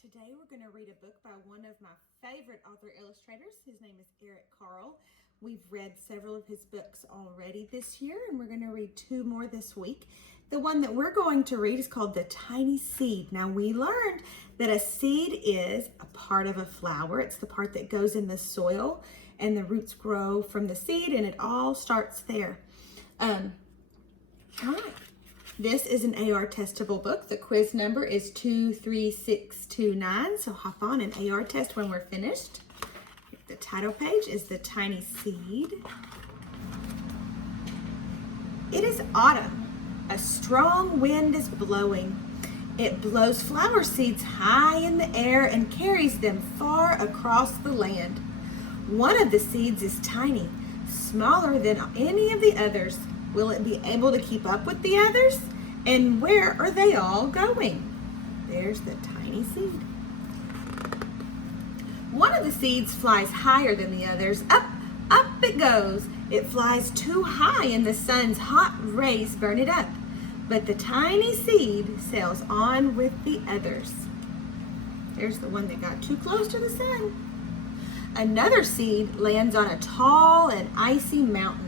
Today we're going to read a book by one of my favorite author illustrators. His name is Eric Carle. We've read several of his books already this year, and we're going to read 2 more this week. The one that we're going to read is called The Tiny Seed. Now, we learned that a seed is a part of a flower. It's the part that goes in the soil, and the roots grow from the seed, and it all starts there. All right. This is an AR testable book. The quiz number is 23629, so hop on and AR test when we're finished. The title page is The Tiny Seed. It is autumn. A strong wind is blowing. It blows flower seeds high in the air and carries them far across the land. One of the seeds is tiny, smaller than any of the others. Will it be able to keep up with the others? And where are they all going? There's the tiny seed. One of the seeds flies higher than the others. Up, up it goes. It flies too high and the sun's hot rays burn it up. But the tiny seed sails on with the others. There's the one that got too close to the sun. Another seed lands on a tall and icy mountain.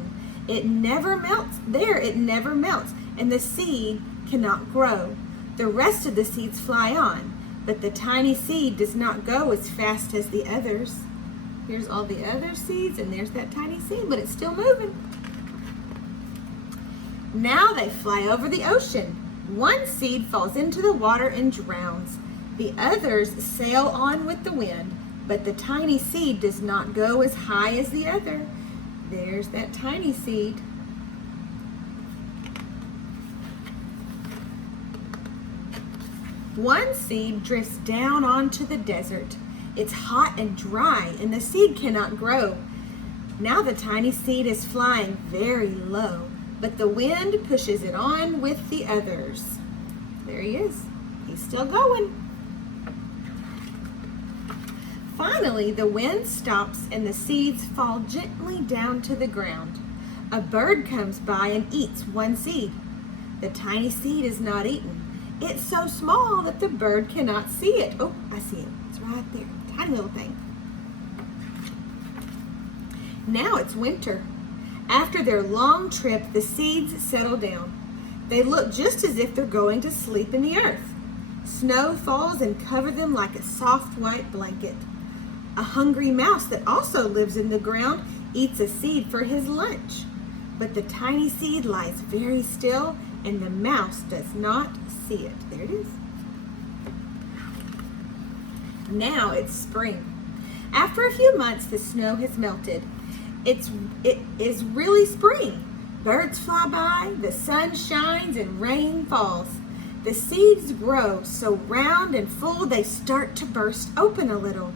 It never melts. It never melts, and the seed cannot grow. The rest of the seeds fly on, but the tiny seed does not go as fast as the others. Here's all the other seeds, and there's that tiny seed, but it's still moving. Now they fly over the ocean. One seed falls into the water and drowns. The others sail on with the wind, but the tiny seed does not go as high as the other. There's that tiny seed. One seed drifts down onto the desert. It's hot and dry, and the seed cannot grow. Now the tiny seed is flying very low, but the wind pushes it on with the others. There he is. He's still going. Finally, the wind stops and the seeds fall gently down to the ground. A bird comes by and eats one seed. The tiny seed is not eaten. It's so small that the bird cannot see it. Oh, I see it. It's right there. Tiny little thing. Now it's winter. After their long trip, the seeds settle down. They look just as if they're going to sleep in the earth. Snow falls and covers them like a soft white blanket. A hungry mouse that also lives in the ground eats a seed for his lunch. But the tiny seed lies very still and the mouse does not see it. There it is. Now it's spring. After a few months, the snow has melted. It is really spring. Birds fly by, the sun shines, and rain falls. The seeds grow so round and full they start to burst open a little.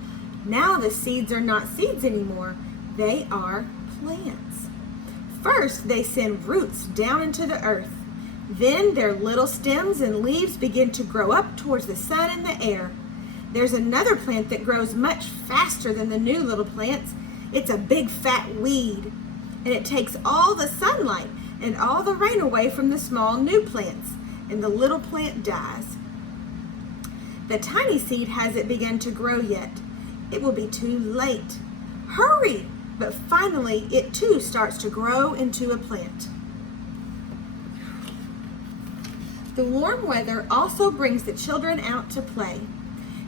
Now the seeds are not seeds anymore. They are plants. First, they send roots down into the earth. Then their little stems and leaves begin to grow up towards the sun and the air. There's another plant that grows much faster than the new little plants. It's a big fat weed, and it takes all the sunlight and all the rain away from the small new plants, and the little plant dies. The tiny seed hasn't begun to grow yet. It will be too late. Hurry! But finally, it too starts to grow into a plant. The warm weather also brings the children out to play.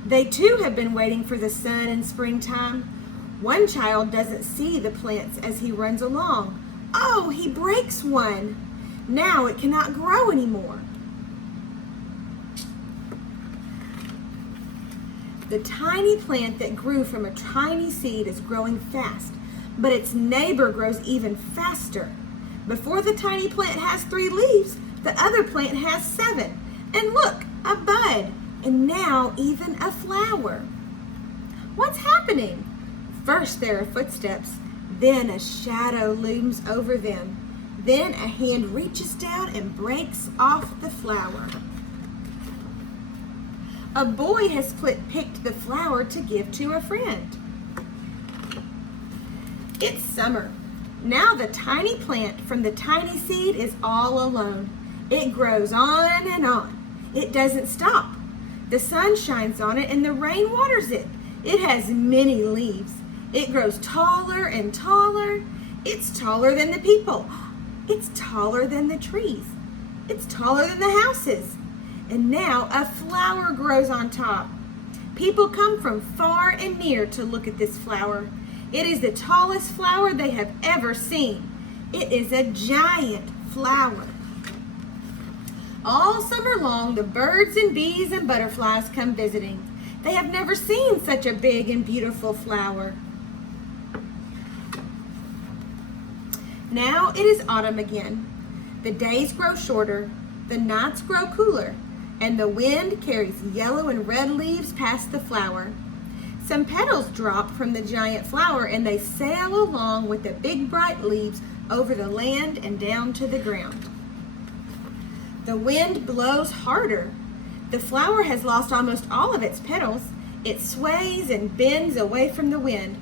They too have been waiting for the sun in springtime. One child doesn't see the plants as he runs along. Oh, he breaks one. Now it cannot grow anymore. The tiny plant that grew from a tiny seed is growing fast, but its neighbor grows even faster. Before the tiny plant has 3 leaves, the other plant has 7. And look, a bud, and now even a flower. What's happening? First there are footsteps, then a shadow looms over them. Then a hand reaches down and breaks off the flower. A boy has picked the flower to give to a friend. It's summer. Now the tiny plant from the tiny seed is all alone. It grows on and on. It doesn't stop. The sun shines on it and the rain waters it. It has many leaves. It grows taller and taller. It's taller than the people. It's taller than the trees. It's taller than the houses. And now a flower grows on top. People come from far and near to look at this flower. It is the tallest flower they have ever seen. It is a giant flower. All summer long, the birds and bees and butterflies come visiting. They have never seen such a big and beautiful flower. Now it is autumn again. The days grow shorter, the nights grow cooler, and the wind carries yellow and red leaves past the flower. Some petals drop from the giant flower and they sail along with the big bright leaves over the land and down to the ground. The wind blows harder. The flower has lost almost all of its petals. It sways and bends away from the wind,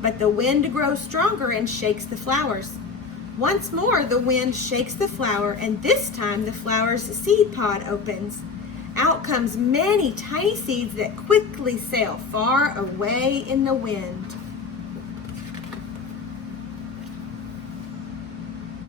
but the wind grows stronger and shakes the flowers. Once more, the wind shakes the flower, and this time the flower's seed pod opens. Out comes many tiny seeds that quickly sail far away in the wind.